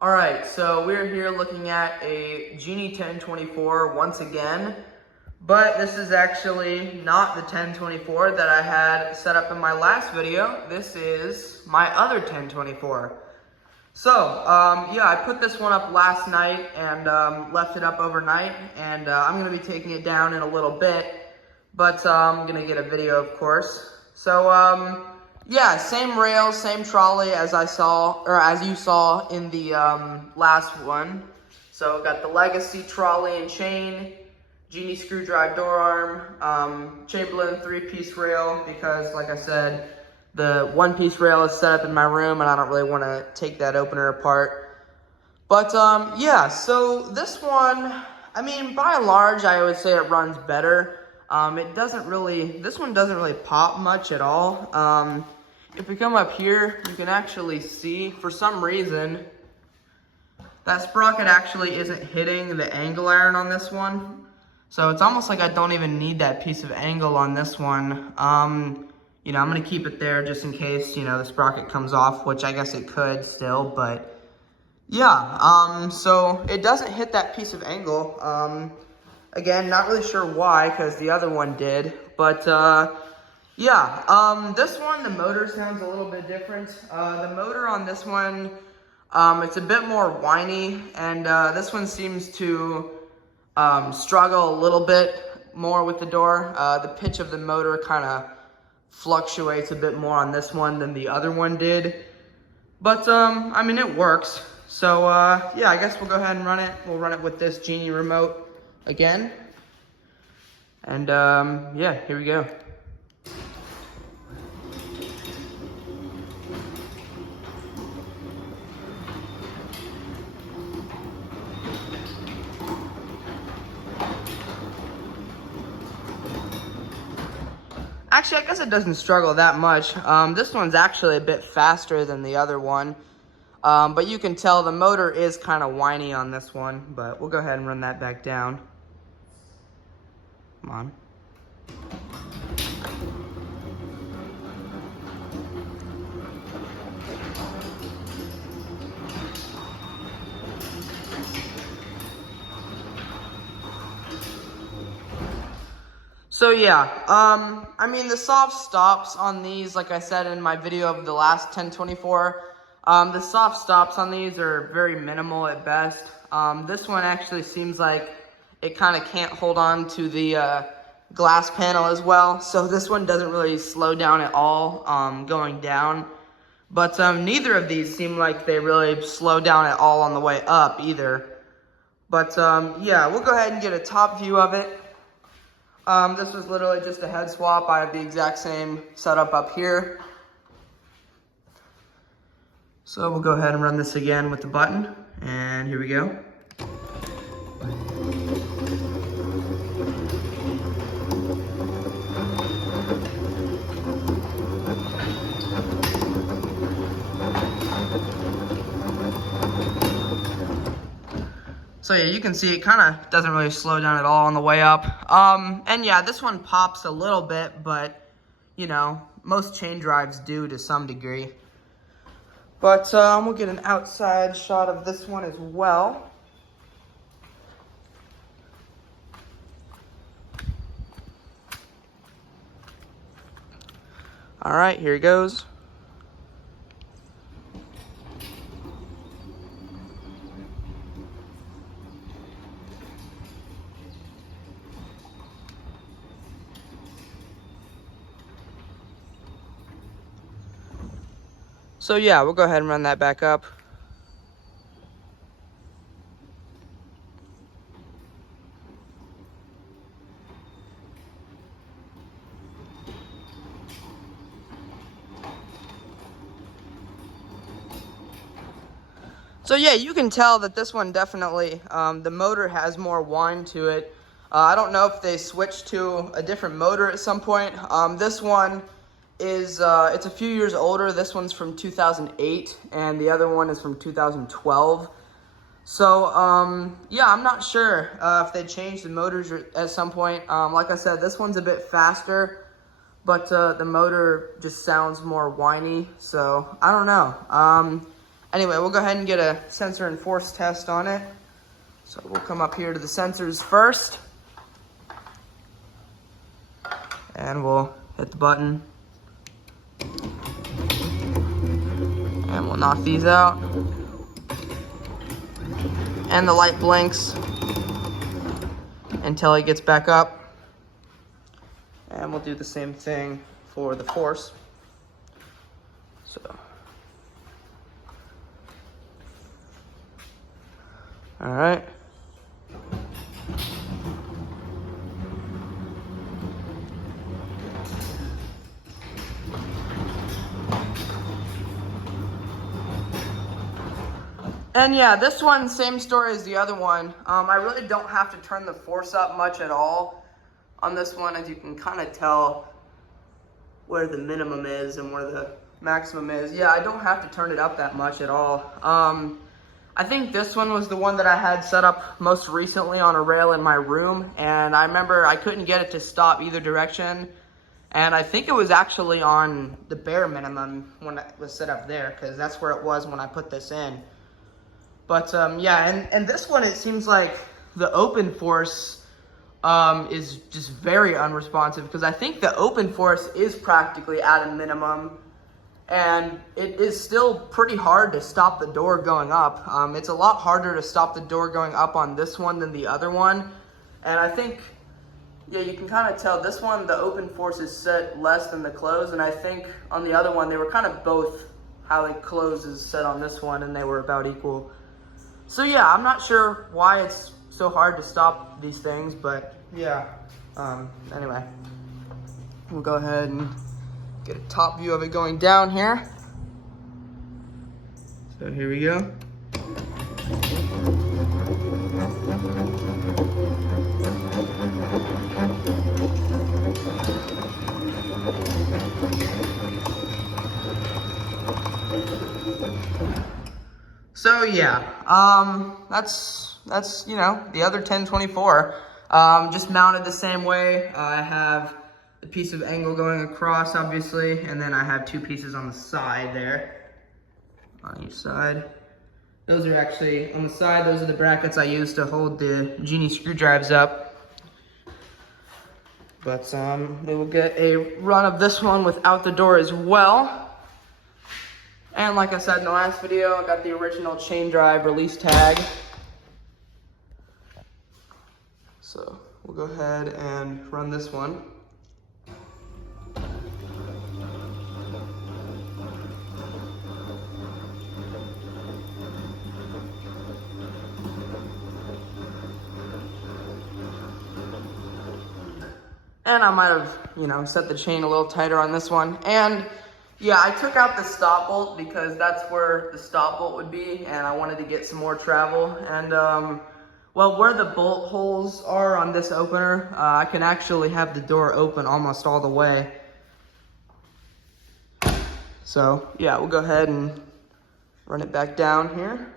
Alright, so we're here looking at a Genie 1024 once again, but this is actually not the 1024 that I had set up in my last video. This is my other 1024. So, yeah, I put this one up last night and left it up overnight, and I'm going to be taking it down in a little bit, but I'm going to get a video, of course. So, yeah, same rails, same trolley as I saw, or as you saw in the last one. So, got the Legacy trolley and chain, Genie screw drive door arm, Chamberlain 3-piece rail, because like I said, the 1-piece rail is set up in my room and I don't really want to take that opener apart. But yeah, so this one, I mean, by and large, I would say it runs better. This one doesn't really pop much at all. If we come up here, you can actually see, for some reason, that sprocket actually isn't hitting the angle iron on this one. So it's almost like I don't even need that piece of angle on this one. You know, I'm going to keep it there just in case, you know, the sprocket comes off, which I guess it could still, but yeah, so it doesn't hit that piece of angle. Again, not really sure why, because the other one did, but yeah, this one, the motor sounds a little bit different. The motor on this one, it's a bit more whiny, and this one seems to struggle a little bit more with the door. The pitch of the motor kind of fluctuates a bit more on this one than the other one did. But, I mean, it works. So, yeah, I guess we'll go ahead and run it. We'll run it with this Genie remote again. And, yeah, here we go. Actually, I guess it doesn't struggle that much. This one's actually a bit faster than the other one. But you can tell the motor is kind of whiny on this one. But we'll go ahead and run that back down. Come on. So yeah, I mean the soft stops on these, like I said in my video of the last 1024, the soft stops on these are very minimal at best. This one actually seems like it kind of can't hold on to the glass panel as well, so this one doesn't really slow down at all going down. But neither of these seem like they really slow down at all on the way up either. But yeah, we'll go ahead and get a top view of it. This was literally just a head swap. I have the exact same setup up here. So we'll go ahead and run this again with the button, and here we go. So yeah, you can see it kind of doesn't really slow down at all on the way up. And yeah, this one pops a little bit, but you know, most chain drives do to some degree. But we'll get an outside shot of this one as well. All right, here it goes. So yeah, we'll go ahead and run that back up. So yeah, you can tell that this one definitely, the motor has more whine to it. I don't know if they switched to a different motor at some point. This one is, it's a few years older. This one's from 2008 and the other one is from 2012. So, yeah, I'm not sure if they changed the motors at some point. Like I said, this one's a bit faster, but the motor just sounds more whiny. So, I don't know. Anyway, we'll go ahead and get a sensor and force test on it. So we'll come up here to the sensors first. And we'll hit the button. And we'll knock these out. And the light blinks until it gets back up. And we'll do the same thing for the force. So. All right. And yeah, this one, same story as the other one. I really don't have to turn the force up much at all on this one, as you can kind of tell where the minimum is and where the maximum is. Yeah, I don't have to turn it up that much at all. I think this one was the one that I had set up most recently on a rail in my room, and I remember I couldn't get it to stop either direction, and I think it was actually on the bare minimum when it was set up there, because that's where it was when I put this in. But yeah, and this one, it seems like the open force is just very unresponsive, because I think the open force is practically at a minimum, and it is still pretty hard to stop the door going up. It's a lot harder to stop the door going up on this one than the other one. And I think, yeah, you can kind of tell this one, the open force is set less than the close. And I think on the other one, they were kind of both, how the close is set on this one, and they were about equal. So yeah, I'm not sure why it's so hard to stop these things, but yeah. Anyway, we'll go ahead and get a top view of it going down here. So here we go. So yeah, that's you know, the other 1024. Just mounted the same way. I have the piece of angle going across, obviously, and then I have two pieces on the side there, on each side. Those are actually, on the side, those are the brackets I use to hold the Genie screw drives up. But we will get a run of this one without the door as well. And like I said in the last video, I got the original chain drive release tag. So we'll go ahead and run this one. And I might have, you know, set the chain a little tighter on this one. And yeah, I took out the stop bolt because that's where the stop bolt would be, and I wanted to get some more travel. And well, where the bolt holes are on this opener, I can actually have the door open almost all the way. So yeah, we'll go ahead and run it back down here.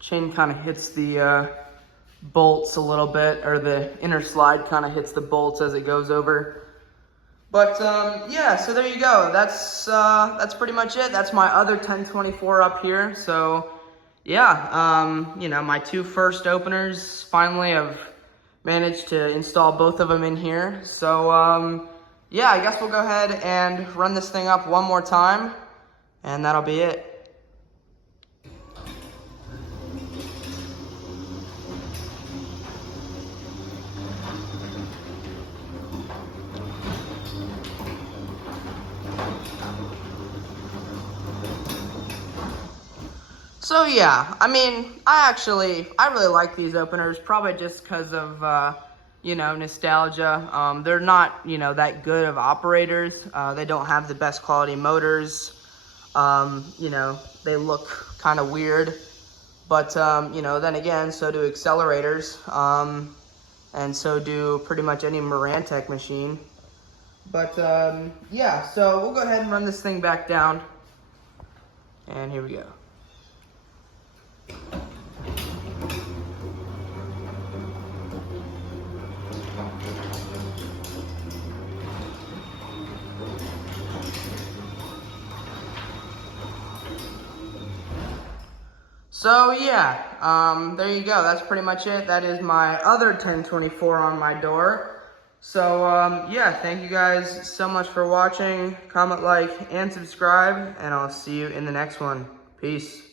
Chain kind of hits the bolts a little bit, or the inner slide kind of hits the bolts as it goes over. But yeah, so there you go. That's pretty much it. That's my other 1024 up here. So yeah, you know, my two first openers finally have managed to install both of them in here. So yeah, I guess we'll go ahead and run this thing up one more time, and that'll be it. So yeah, I mean, I really like these openers, probably just because of, you know, nostalgia. They're not, you know, that good of operators. They don't have the best quality motors. You know, they look kind of weird. But, you know, then again, so do accelerators. And so do pretty much any Marantec machine. But, yeah, so we'll go ahead and run this thing back down. And here we go. So yeah, there you go. That's pretty much it. That is my other 1024 on my door. So yeah, thank you guys so much for watching. Comment, like, and subscribe, and I'll see you in the next one. Peace.